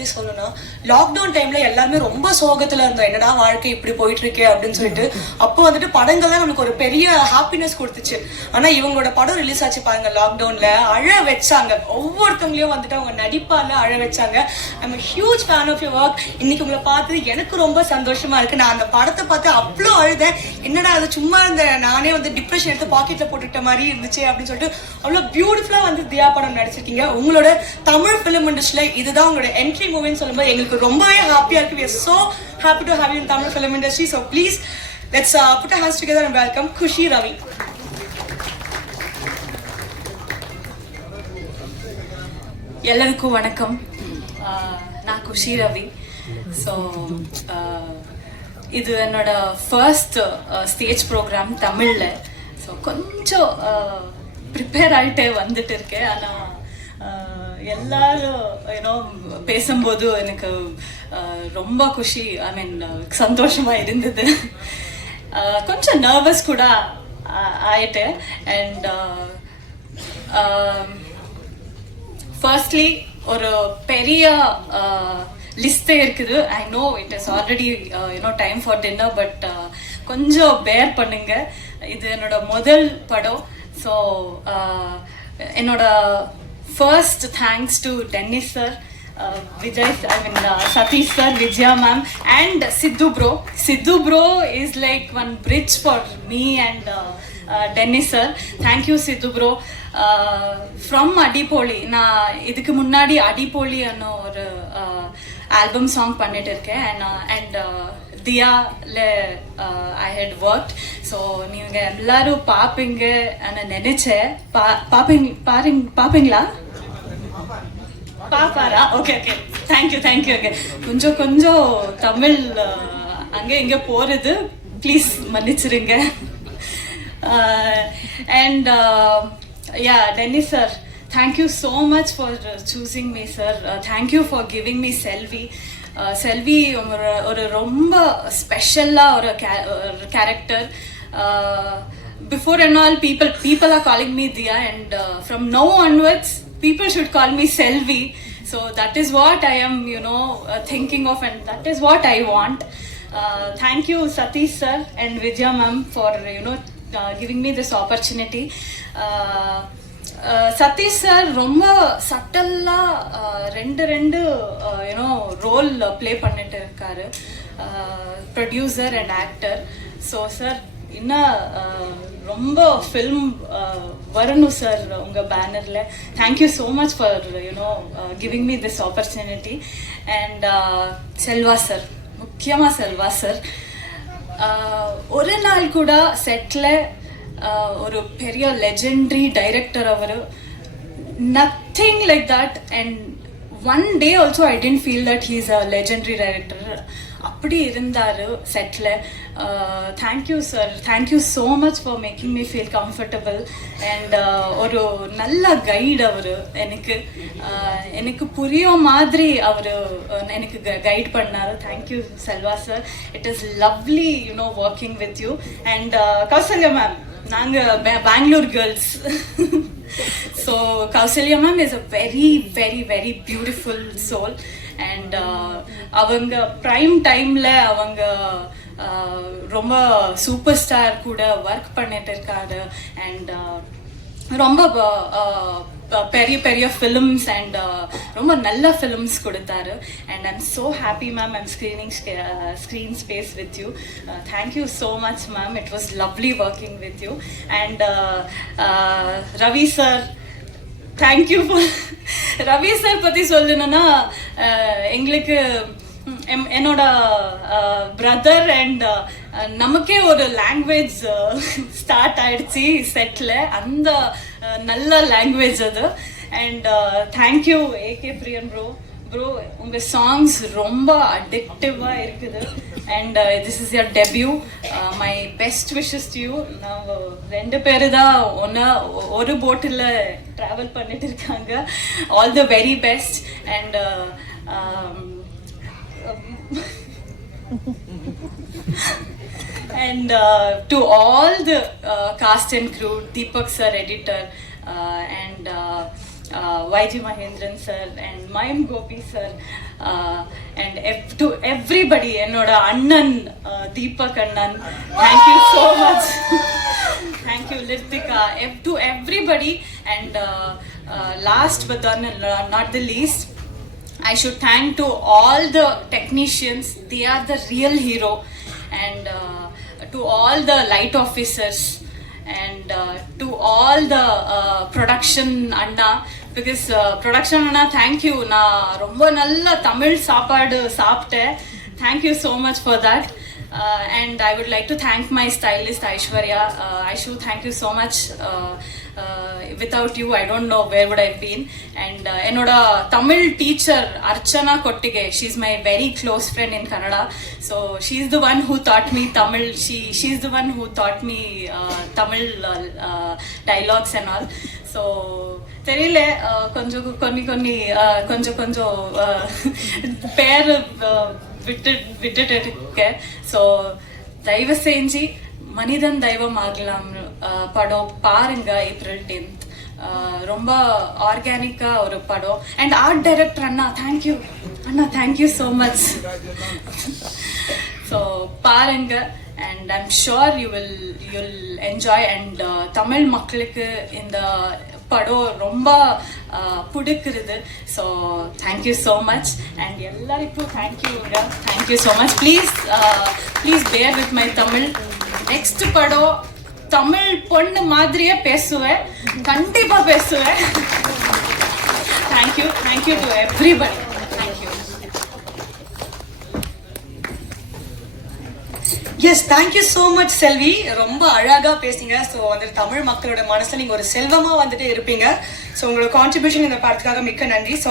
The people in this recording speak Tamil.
பத்தி சொல்லணும். லாக்டவுன் டைம்ல எல்லாருமே ரொம்ப சோகத்துல இருந்தோம், என்னடா வாழ்க்கை இப்படி போயிட்டு இருக்கே அப்படின்னு சொல்லிட்டு. அப்போ வந்துட்டு படங்கள் தான் நமக்கு ஒரு பெரிய ஹாப்பினஸ் கொடுத்துச்சு. ஆனா இவங்களோட படம் ரிலீஸ் ஆச்சு பாருங்க லாக்டவுன்ல, அழ வச்சாங்க. ஒவ்வொருத்தவங்களையும் வந்துட்டு அவங்க நடிப்பால அழ வச்சாங்க. I'm huge fan of your work. இன்னைக்கு உங்களை பார்த்து எனக்கு ரொம்ப சந்தோஷமா இருக்கு. நான் அந்த படத்தை பார்த்து அவ்வளோ அழுதேன். என்னடா அது சும்மா இந்த நானே வந்து டிப்ரெஷன் எடுத்து பாக்கெட்ல போட்டுட்ட மாதிரி இருந்துச்சு அப்படின்னு சொல்லிட்டு அவ்வளோ பியூட்டிஃபுல்லா வந்து தியா படம் நடிச்சிருக்கீங்க. உங்களோட தமிழ் ஃபிலிம் இண்டஸ்ட்ரியில இதுதான் உங்களோட என்ட்ரி மூவின்னு சொல்லும்போது எங்களுக்கு ரொம்பவே ஹாப்பியா இருக்கு. We are so happy to have you in Tamil film industry. So please let's put our hands together and welcome Khushi Ravi. எல்லாருக்கும் வணக்கம். நான் குஷி ரவி. ஸோ இது என்னோட ஃபர்ஸ்ட் ஸ்டேஜ் ப்ரோக்ராம் தமிழில். ஸோ கொஞ்சம் ப்ரிப்பேர் ஆகிட்டே வந்துட்டு இருக்கேன். ஆனால் எல்லாரும் ஏன்னோ பேசும்போது எனக்கு ரொம்ப குஷி, ஐ மீன் சந்தோஷமாக இருந்தது. கொஞ்சம் நர்வஸ் கூட ஆயிட்டேன். அண்ட் ஃபர்ஸ்ட்லி ஒரு பெரிய லிஸ்டே இருக்குது. I know it is already time for dinner, but கொஞ்சம் பேர் பண்ணுங்க. இது என்னோட முதல் படம். ஸோ என்னோட first thanks to tennis sir, Vijay, I mean Satish sir, Vijaya ma'am, and Sidhu bro. Sidhu bro is like one bridge for me and Dennis sir. Thank you Sidhu bro. From Adipoli, na idukku munnadi Adipoli anno or album song பண்ணிட்டு இருக்கேன். and Diya le I had worked. So நீங்க எல்லாரும் பாப்பீங்க நான் நினைச்சேன். பாப்பீங்களா? பாப்பாரா? Okay okay, thank you. ஓகே, கொஞ்சம் தமிழ் அங்கே இங்கே போகிறது, ப்ளீஸ் மன்னிச்சிருங்க. And yeah Dennis sir, thank you so much for choosing me sir. Thank you for giving me Selvi. Selvi ஒரு ரொம்ப ஸ்பெஷலாக ஒரு character. Before and all, people are calling me Diya, and from now onwards people should call me Selvi. So that is what I am thinking of, and that is what I want. Thank you Satish sir and Vijaya ma'am for giving me this opportunity. Satish sir ரொம்ப சட்டல்லா ரெண்டு ரோல் ப்ளே பண்ணிட்டு இருக்காரு, producer and actor. So sir இன்னும் ரொம்ப ஃபில்ம் வரணும் சார் உங்கள் பேனரில். Thank you so much for giving me this opportunity. And Selva sir, முக்கியமாக செல்வா சார், ஒரு நாள் கூட செட்டில் ஒரு பெரிய லெஜெண்டரி டைரக்டர் அவர், nothing like that. And one day also I tend feel that he is a legendary director. அப்படி இருந்தார் செட்டில். Thank you sir, thank you so much for making me feel comfortable. And ஒரு நல்ல கைடு அவர், எனக்கு புரிய மாதிரி அவர் எனக்கு கைட் பண்ணார். Thank you Selva sir. It is lovely working with you. And Kausalya ma'am, நாங்கள் Bangalore girls. So Kausalya ma'am is a very very very beautiful soul. And அவங்க ப்ரைம் டைம்ல அவங்க ரொம்ப சூப்பர் ஸ்டார் கூட ஒர்க் பண்ணிட்டு இருக்காரு. அண்ட் ரொம்ப பெரிய பெரிய ஃபிலிம்ஸ் அண்ட் ரொம்ப நல்ல ஃபிலிம்ஸ் கொடுத்தாரு. And I'm so happy ma'am, I'm screen space with you. Thank you so much ma'am, it was lovely working with you. And Ravi sir, thank you for. Ravi sir பற்றி சொல்லணும்னா எங்களுக்கு என்னோட பிரதர் அண்ட் நமக்கே ஒரு லாங்குவேஜ் ஸ்டார்ட் ஆயிடுச்சு செட்டில், அந்த நல்ல லாங்குவேஜ் அது. And thank you AK Priyan bro, உங்கள் சாங்ஸ் ரொம்ப அடிக்டிவாக இருக்குது. And this is your debut. My best wishes to you. நாங்கள் ரெண்டு பேர் தான் ஒரு போட்டில் ட்ராவல் பண்ணிட்டு இருக்காங்க. All the very best. And and to all the cast and crew, Deepak sir, editor, and YG Mahendran sir and Mayim Gopi sir and to everybody என்னோட அண்ணன் தீபக் அண்ணன், thank you so much. Thank you Lirthika, to everybody, and last but not the least, I should thank to all the technicians. They are the real hero, and to all the light officers, and to all the production anna, because production anna, thank you. Na romba nalla Tamil saapadu saapte, thank you so much for that. And I would like to thank my stylist Aishwarya. Aishu, thank you so much. Without you, I don't know where would I been. And enoda Tamil teacher Archana Kottige, she's my very close friend in Kannada. So she's the one who taught me Tamil. She's the one who taught me Tamil dialogues and all. So தெரியல கொஞ்சம் கொஞ்சம் பேர் விட்டுட்டு இருக்கேன். ஸோ தயவு செஞ்சு மனிதன் தெய்வம் ஆகலாம் படம் பாருங்க April 10th. ரொம்ப ஆர்கானிக்கா ஒரு படம். அண்ட் ஆர்ட் டைரக்டர் அண்ணா, தேங்க்யூ அண்ணா, தேங்க்யூ ஸோ மச். ஸோ பாருங்க, and I'm sure you'll enjoy. And Tamil மக்களுக்கு இந்த படம் ரொம்ப பிடிக்கிறது. So thank you so much. And எல்லாருக்கும் thank you so much. Please bear with my Tamil. Next படம் தமிழ் பொண்ணு மாதிரியே பேசுவேன், கண்டிப்பா பேசுவேன். Thank you to everybody. Yes, thank you so much Selvi. ரொம்ப அழகா பேசுங்க. ஸோ வந்துட்டு தமிழ் மக்களோட மனசுல நீங்க ஒரு செல்வமா வந்துட்டு இருப்பீங்க. ஸோ உங்களோட கான்ட்ரிபியூஷன் இந்த படத்துக்காக மிக்க நன்றி. ஸோ